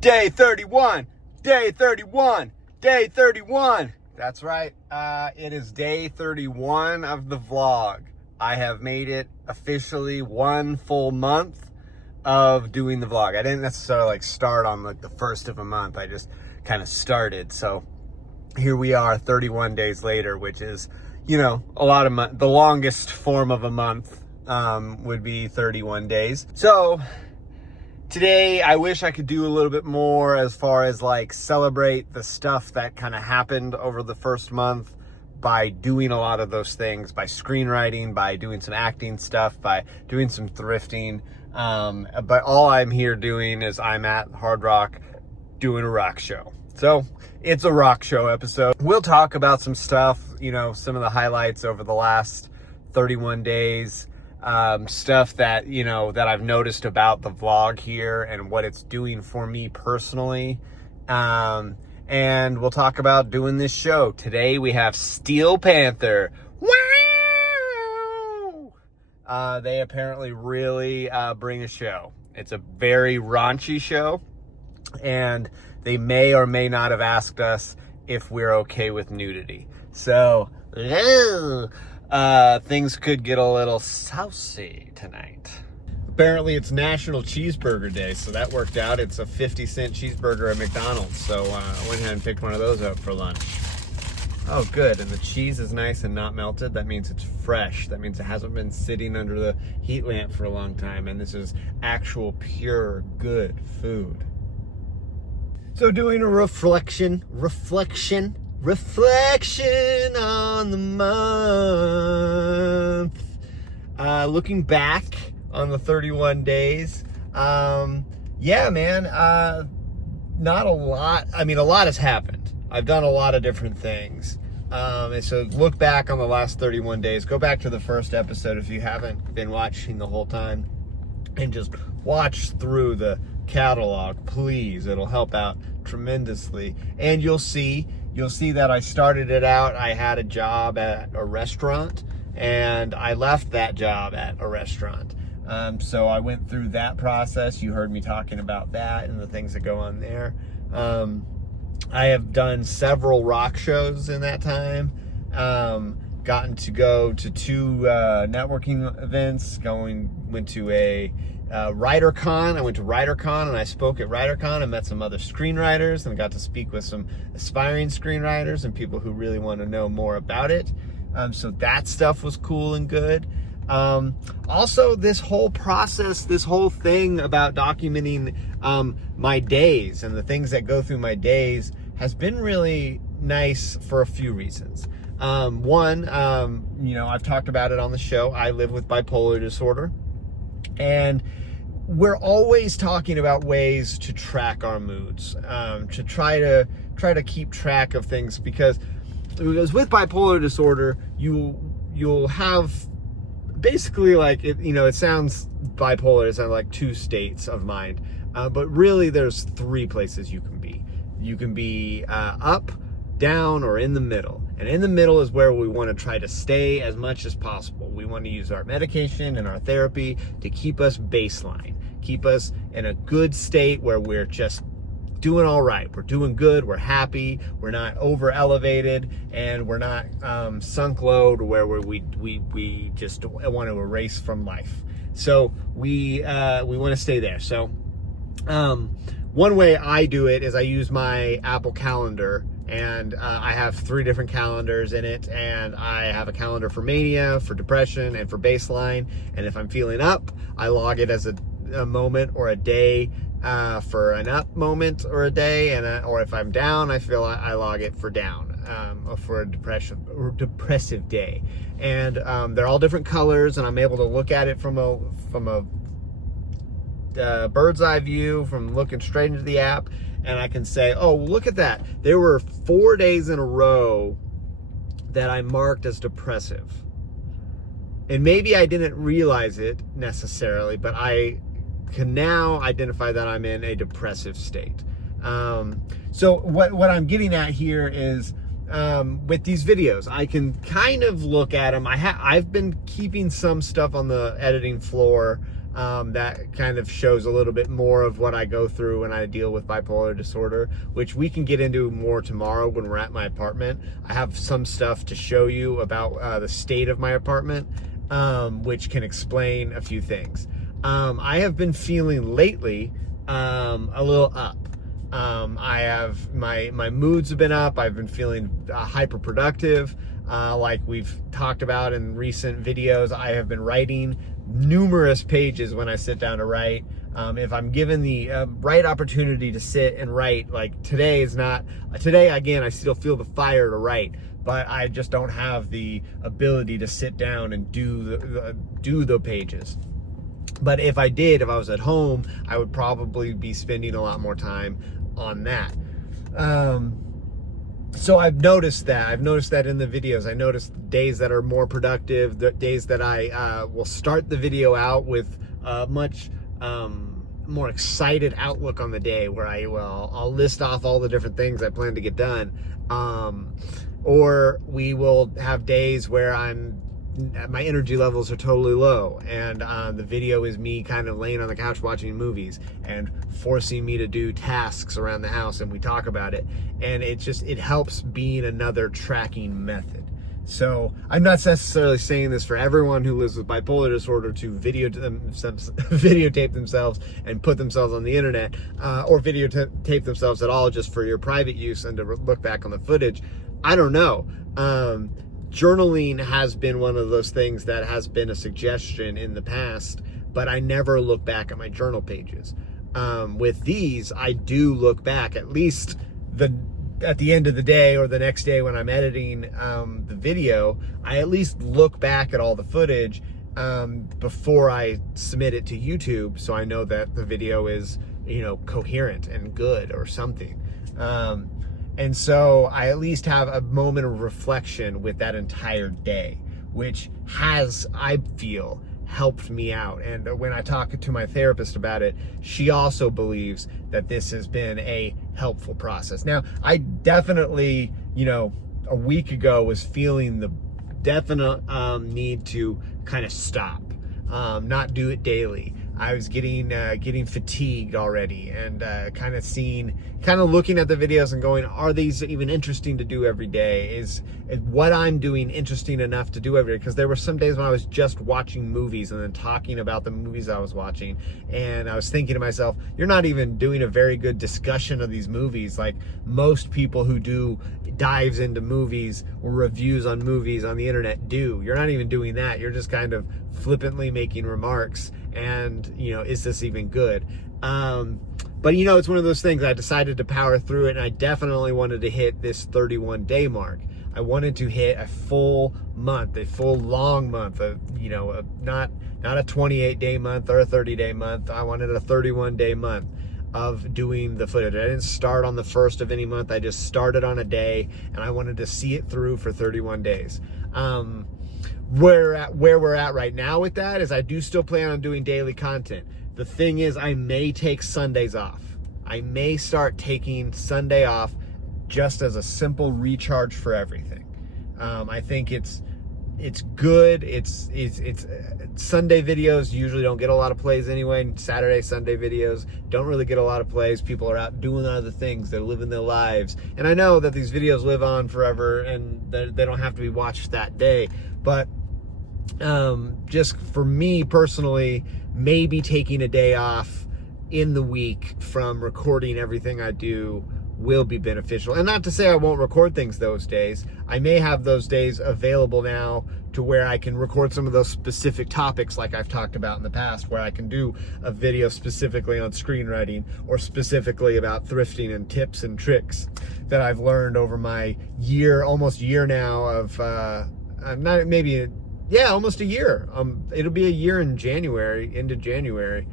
Day 31, day 31, day 31. That's right. It is day 31 of the vlog. I have made it officially 1 full month of doing the vlog. I didn't necessarily start on the first of a month. I just kind of started. So here we are 31 days later, which is, a lot of the longest form of a month would be 31 days. So today, I wish I could do a little bit more as far as celebrate the stuff that kind of happened over the first month by doing a lot of those things, by screenwriting, by doing some acting stuff, by doing some thrifting. But all I'm here doing is I'm at Hard Rock doing a rock show. So it's a rock show episode. We'll talk about some stuff, some of the highlights over the last 31 days. Stuff that that I've noticed about the vlog here and what it's doing for me personally, and we'll talk about doing this show. Today we have Steel Panther. Wow! They apparently really bring a show. It's a very raunchy show, and they may or may not have asked us if we're okay with nudity. So things could get a little saucy tonight. Apparently it's National Cheeseburger Day, so that worked out. It's a 50-cent cheeseburger at McDonald's, so I went ahead and picked one of those up for lunch. Oh, good, and the cheese is nice and not melted. That means it's fresh. That means it hasn't been sitting under the heat lamp for a long time, and this is actual, pure, good food. So doing a reflection on the month. Looking back on the 31 days. Yeah, man, not a lot. I mean, a lot has happened. I've done a lot of different things. And so look back on the last 31 days. Go back to the first episode if you haven't been watching the whole time. And just watch through the catalog, please. It'll help out tremendously. And you'll see that I started it out. I had a job at a restaurant, and I left that job at a restaurant. So I went through that process. You heard me talking about that and the things that go on there. I have done several rock shows in that time. Gotten to go to 2 networking events. Went to a WriterCon. I went to WriterCon and I spoke at WriterCon and met some other screenwriters and got to speak with some aspiring screenwriters and people who really want to know more about it. So that stuff was cool and good. Also, this whole process, this whole thing about documenting my days and the things that go through my days has been really nice for a few reasons. One, I've talked about it on the show. I live with bipolar disorder, and we're always talking about ways to track our moods, to try to keep track of things, because with bipolar disorder, you'll have basically it sounds bipolar, it sounds like 2 states of mind, but really there's 3 places you can be. You can be up, down, or in the middle. And in the middle is where we want to try to stay as much as possible. We want to use our medication and our therapy to keep us baseline, keep us in a good state where we're just doing all right. We're doing good. We're happy. We're not over elevated, and we're not sunk low to where we just want to erase from life. So we want to stay there. So one way I do it is I use my Apple Calendar, and I have 3 different calendars in it, and I have a calendar for mania, for depression, and for baseline. And if I'm feeling up, I log it as a moment or a day for an up moment or a day, or if I'm down, I log it for down, for a depressive day. And they're all different colors, and I'm able to look at it from a bird's eye view, from looking straight into the app, and I can say, oh, look at that. There were 4 days in a row that I marked as depressive. And maybe I didn't realize it necessarily, but I can now identify that I'm in a depressive state. So what I'm getting at here is, with these videos, I can kind of look at them. I've been keeping some stuff on the editing floor that kind of shows a little bit more of what I go through when I deal with bipolar disorder, which we can get into more tomorrow when we're at my apartment. I have some stuff to show you about the state of my apartment, which can explain a few things. I have been feeling lately a little up. I have my moods have been up. I've been feeling hyper productive, like we've talked about in recent videos. I have been writing numerous pages when I sit down to write. If I'm given the right opportunity to sit and write, like today again, I still feel the fire to write, but I just don't have the ability to sit down and do the pages. But if I was at home, I would probably be spending a lot more time on that. So I've noticed that in the videos. I noticed days that are more productive, the days that I will start the video out with a much more excited outlook on the day, where I'll list off all the different things I plan to get done. Or we will have days where my energy levels are totally low, and the video is me kind of laying on the couch watching movies and forcing me to do tasks around the house, and we talk about it, and it helps being another tracking method. So I'm not necessarily saying this for everyone who lives with bipolar disorder to videotape themselves and put themselves on the internet, or videotape themselves at all just for your private use and to look back on the footage. I don't know. Journaling has been one of those things that has been a suggestion in the past, but I never look back at my journal pages. With these, I do look back at least at the end of the day or the next day when I'm editing the video. I at least look back at all the footage before I submit it to YouTube, so I know that the video is, coherent and good or something. And so I at least have a moment of reflection with that entire day, which has, I feel, helped me out. And when I talk to my therapist about it, she also believes that this has been a helpful process. Now, I definitely, a week ago was feeling the definite need to kind of stop, not do it daily. I was getting fatigued already, and kind of looking at the videos and going, are these even interesting to do every day? Is what I'm doing interesting enough to do every day? Because there were some days when I was just watching movies and then talking about the movies I was watching, and I was thinking to myself, you're not even doing a very good discussion of these movies like most people who do dives into movies or reviews on movies on the internet do. You're not even doing that. You're just kind of flippantly making remarks, and is this even good? But it's one of those things. I decided to power through it, and I definitely wanted to hit this 31-day mark. I wanted to hit a full month, a full long month, not a 28-day month or a 30-day month. I wanted a 31-day month of doing the footage. I didn't start on the first of any month. I just started on a day, and I wanted to see it through for 31 days. Where we're at right now with that is I do still plan on doing daily content. The thing is, I may take Sundays off. I may start taking Sunday off just as a simple recharge for everything. I think it's good. It's Sunday videos usually don't get a lot of plays anyway. Saturday, Sunday videos don't really get a lot of plays. People are out doing other things. They're living their lives. And I know that these videos live on forever and they don't have to be watched that day. But just for me personally, maybe taking a day off in the week from recording everything I do will be beneficial. And not to say I won't record things those days. I may have those days available now to where I can record some of those specific topics like I've talked about in the past, where I can do a video specifically on screenwriting or specifically about thrifting and tips and tricks that I've learned over my almost year now of almost a year. It'll be a year in January, into January.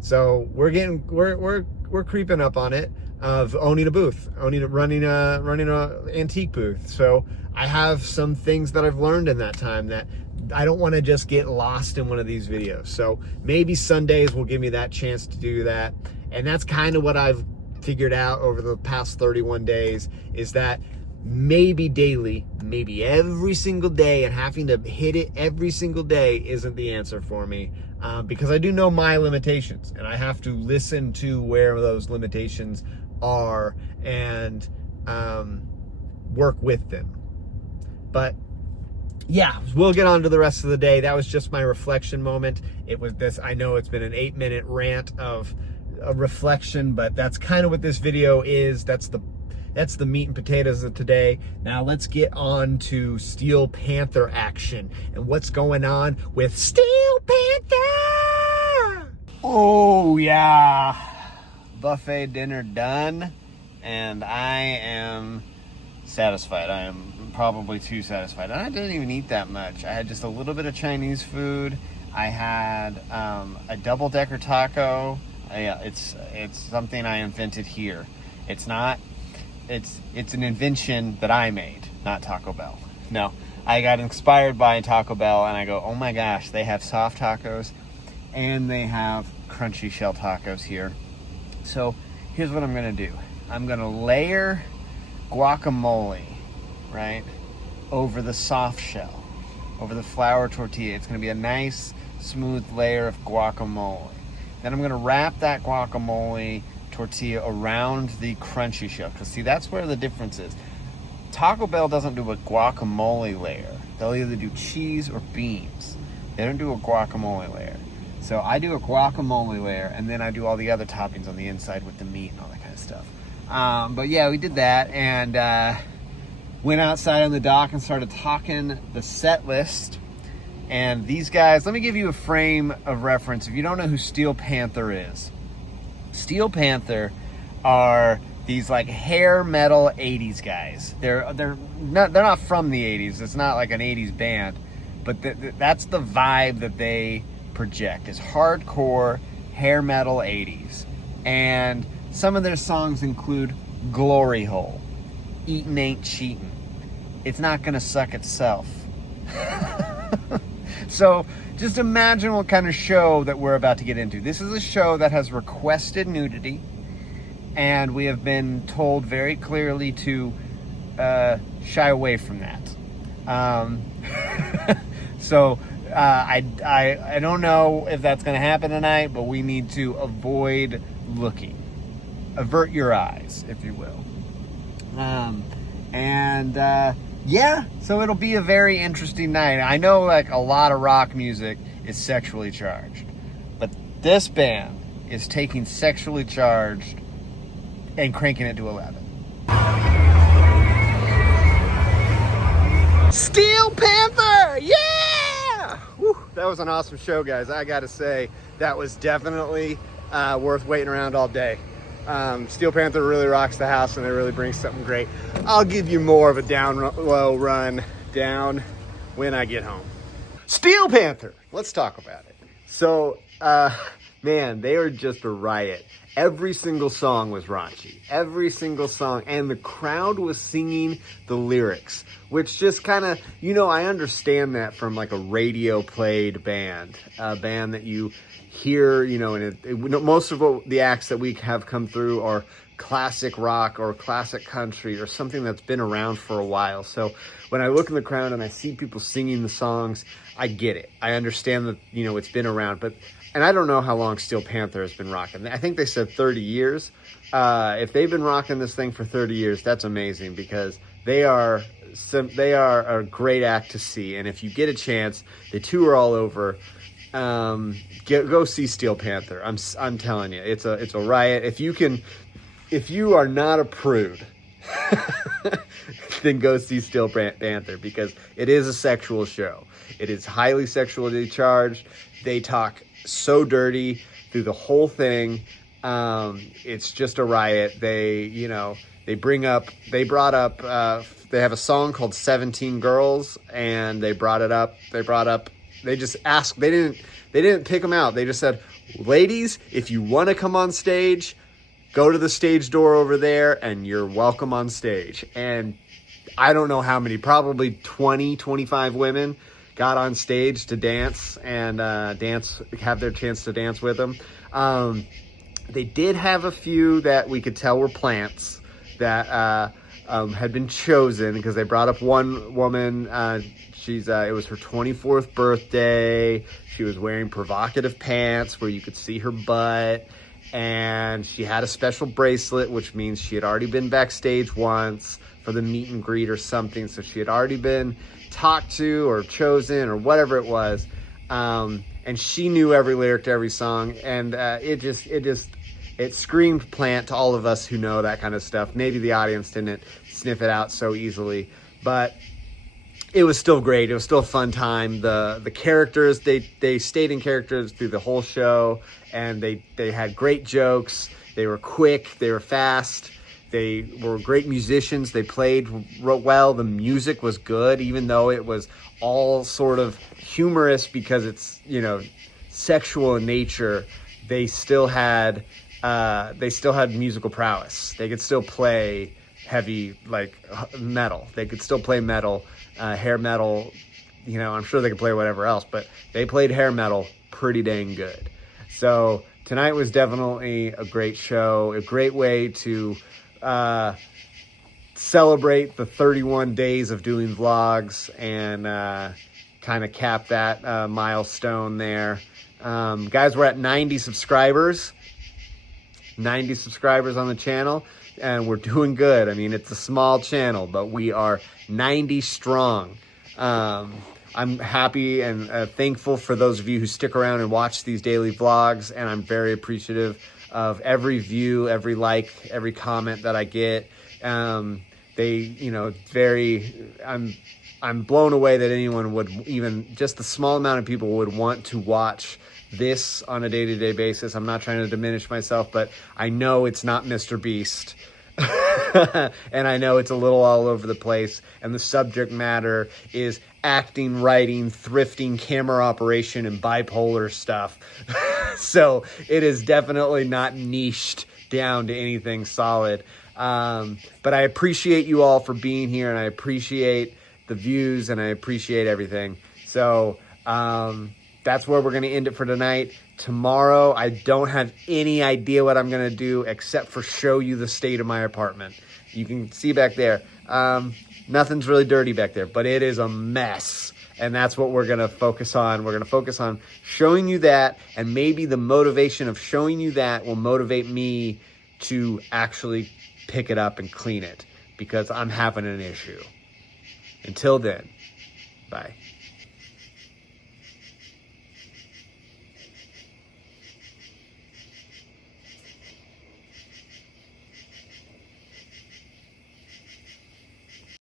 So we're creeping up on it, of owning a booth, running a antique booth. So I have some things that I've learned in that time that I don't want to just get lost in one of these videos. So maybe Sundays will give me that chance to do that. And that's kind of what I've figured out over the past 31 days, is that maybe daily, maybe every single day, and having to hit it every single day isn't the answer for me, because I do know my limitations, and I have to listen to where those limitations are and work with them. But yeah, we'll get on to the rest of the day. That was just my reflection moment. It was this, I know it's been an 8-minute rant of a reflection, but that's kind of what this video is. That's the meat and potatoes of today. Now let's get on to Steel Panther action and what's going on with Steel Panther. Oh yeah, buffet dinner done, and I am satisfied. I am probably too satisfied, and I didn't even eat that much. I had just a little bit of Chinese food. I had a double-decker taco. Yeah, it's something I invented here. It's an invention that I made, not Taco Bell. No, I got inspired by Taco Bell, and I go, oh my gosh, they have soft tacos and they have crunchy shell tacos here. So here's what I'm gonna do. I'm gonna layer guacamole, right, over the soft shell, over the flour tortilla. It's gonna be a nice smooth layer of guacamole. Then I'm gonna wrap that guacamole tortilla around the crunchy shell, because see, that's where the difference is. Taco Bell doesn't do a guacamole layer. They'll either do cheese or beans. They don't do a guacamole layer. So I do a guacamole layer, and then I do all the other toppings on the inside with the meat and all that kind of stuff. But yeah, we did that, and went outside on the dock and started talking the set list. And these guys, let me give you a frame of reference. If you don't know who Steel Panther is, Steel Panther are these like hair metal 80s guys. They're not from the 80s. It's not like an 80s band, but that's the vibe that they project, is hardcore hair metal 80s. And some of their songs include Glory Hole, Eatin' Ain't Cheatin', It's Not Gonna Suck Itself. So just imagine what kind of show that we're about to get into. This is a show that has requested nudity, and we have been told very clearly to shy away from that. So I don't know if that's going to happen tonight, but we need to avoid looking. Avert your eyes, if you will. Yeah, so it'll be a very interesting night. I know like a lot of rock music is sexually charged, but this band is taking sexually charged and cranking it to 11. Steel Panther, yeah! Whew, that was an awesome show, guys. I gotta say, that was definitely worth waiting around all day. Steel Panther really rocks the house, and they really bring something great. I'll give you more of a down low run down when I get home. Steel Panther, let's talk about it. So, man, they are just a riot. Every single song was raunchy. Every single song. And the crowd was singing the lyrics, which just kind of, you know, I understand that from like a radio played band, a band that you hear, you know, and most of the acts that we have come through are classic rock or classic country or something that's been around for a while. So when I look in the crowd and I see people singing the songs, I get it. I understand that, you know, it's been around, and I don't know how long Steel Panther has been rocking. I think they said 30 years. If they've been rocking this thing for 30 years, that's amazing, because they are a great act to see. And if you get a chance, they tour all over. Go see Steel Panther. I'm telling you, it's a riot. If you are not a prude, then go see Steel Panther, because it is a sexual show. It is highly sexually charged. They talk so dirty through the whole thing. It's just a riot. They have a song called 17 Girls, and they just asked, they didn't pick them out. They just said, ladies, if you want to come on stage, go to the stage door over there and you're welcome on stage. And I don't know how many, probably 20, 25 women got on stage to dance and have their chance to dance with them. They did have a few that we could tell were plants that had been chosen because they brought up one woman. It was her 24th birthday. She was wearing provocative pants where you could see her butt. And she had a special bracelet, which means she had already been backstage once for the meet and greet or something. So she had already been talked to or chosen or whatever it was. And she knew every lyric to every song. And it screamed Plant to all of us who know that kind of stuff. Maybe the audience didn't sniff it out so easily, but it was still great. It was still a fun time. The characters, they stayed in characters through the whole show, and they had great jokes. They were quick. They were fast. They were great musicians. They played well. The music was good, even though it was all sort of humorous because it's, sexual in nature. They still had musical prowess. They could still play heavy, like metal. They could still play metal, hair metal. I'm sure they could play whatever else, but they played hair metal pretty dang good. So tonight was definitely a great show, a great way to celebrate the 31 days of doing vlogs and kind of cap that milestone there. Guys, we're at 90 subscribers. 90 subscribers on the channel, and we're doing good. I mean, it's a small channel, but we are 90 strong. I'm happy and thankful for those of you who stick around and watch these daily vlogs, and I'm very appreciative of every view, every like, every comment that I get. I'm blown away that anyone would, even just the small amount of people would want to watch this on a day-to-day basis. I'm not trying to diminish myself, but I know it's not Mr. Beast. And I know it's a little all over the place, and the subject matter is acting, writing, thrifting, camera operation, and bipolar stuff. So it is definitely not niched down to anything solid. But I appreciate you all for being here, and I appreciate the views, and I appreciate everything. So that's where we're going to end it for tonight. Tomorrow, I don't have any idea what I'm going to do except for show you the state of my apartment. You can see back there. Nothing's really dirty back there, but it is a mess. And that's what we're going to focus on. We're going to focus on showing you that, and maybe the motivation of showing you that will motivate me to actually pick it up and clean it, because I'm having an issue. Until then, bye.